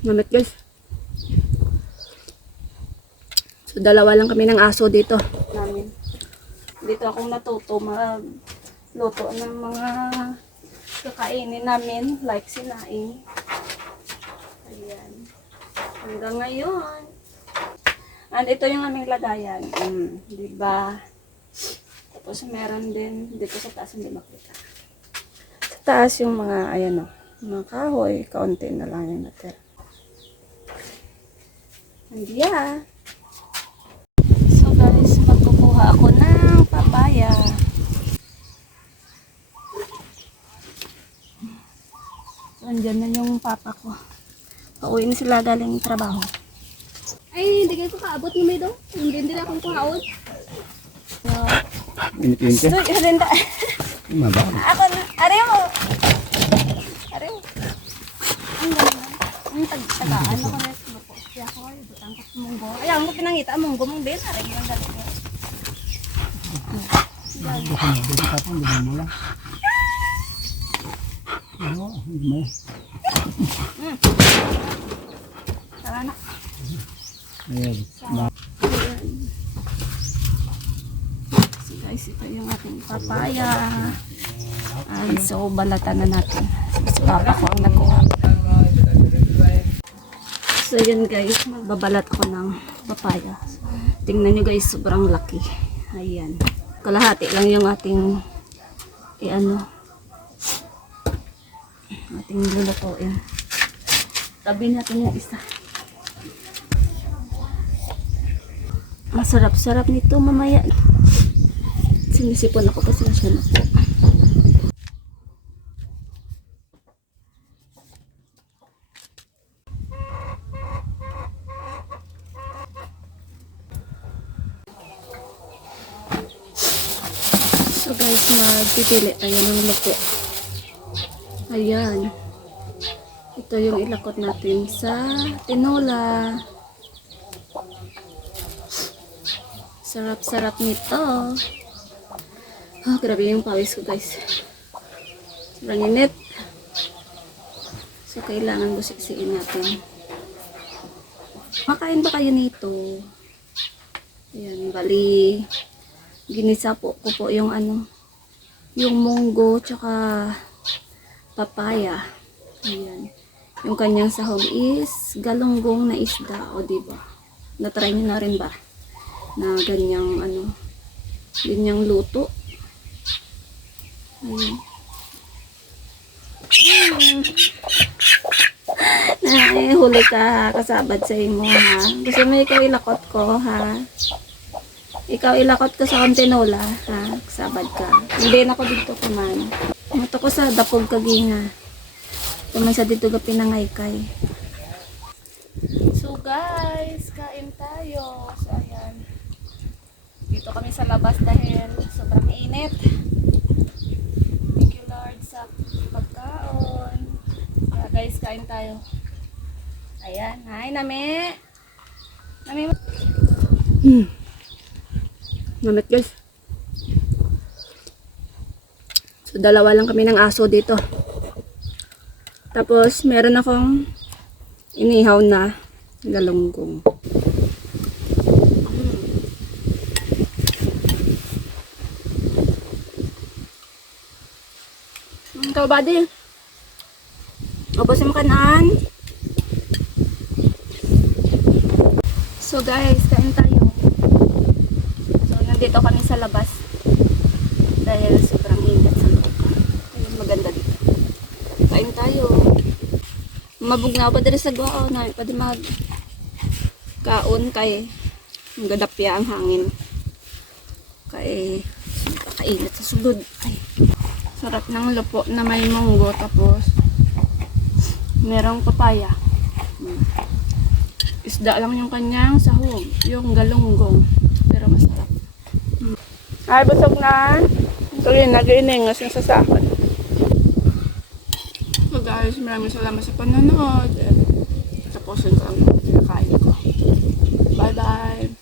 Namit guys. So dalawa lang kami ng aso dito namin. Dito akong natuto magluto ng mga kakainin namin like sinaing. Ayan. Hanggang ngayon. And ito yung aming lagayan. Diba? Tapos meron din dito sa taas, hindi makita. Sa taas yung mga, ayan o, mga kahoy, kaunti na lang yung natira. And yeah. So guys, magkukuha ako ng papaya. So, andyan na yung papa ko. Pauwi na sila galing trabaho. Ay, hindi kayo kaabot ni Medo. Hindi na akong kuhaon. Init-init So, irinda. Maba. Ako na. Are mo. Are mo. Ang ganda. Ang tagtagaan ako na ito. Kaya ako ay butang ko munggo. Ay, ang ko pinangita munggo mong ben. Are mo ang galing mo. Tara na. Ayan. So guys, ito yung ating papaya. And so, balatan na natin. Si papa ko ang nakuha. So yun guys, magbabalat ako ng papaya. Tingnan nyo guys, sobrang laki. Ayan. Kalahati lang yung ating ating lulutuin. Tabi natin yung isa. Masarap-sarap nito mamaya. Sinisipon ako kasi siya na po. So guys, magpipili tayo ng lupo. Ayan. Ito yung ilakot natin sa tinola. Sarap-sarap nito. Oh, grabe yung pawis ko guys. Sobrang init. So, kailangan busiksiin natin. Makain ba kayo nito? Ayan, bali. Ginisa po ko po yung yung munggo tsaka papaya. Ayan. Yung kanyang sahog is galunggong na isda. O diba? Na-try nyo na rin ba? Na ganyang ganyang luto. Ayun. Huli ka ha, kasabad sa imo ha. Gusto mo ikaw ilakot ko ha. Ikaw ilakot ko sa tinola ha. Kasabad ka. Hindi na ko dito kuman. Ito ko sa dapog kaginga. Tumay sa dito ga pinangay kay. So guys, kain tayo. So ayan. Dito kami sa labas dahil sobrang init. Thank you Lord sa pagkaon. Kaya guys, kain tayo. Ayan. Hi, Nami. Nami. Namit guys. So, dalawa lang kami ng aso dito. Tapos, meron akong inihaw na galunggong. Ikaw ba din? Ubos mo kanan. So guys, kain tayo. So nandito kami sa labas. Dahil sobrang init sa loob. Ayun, maganda dito. Kain tayo. Mabugnaw pa dito sa guao na pwede mag kaon kay gadapya ang hangin. Kay kakainit sa sugod. Ay. Sarap ng lupo na may munggo tapos merong papaya. Isda lang yung kanyang sahog, yung galunggong. Pero masarap. Ay, busog na. Tuloy, nag-iningas yung sasakot. So guys, maraming salamat sa panonood. Tapusin ko ang kinakain ko. Bye-bye!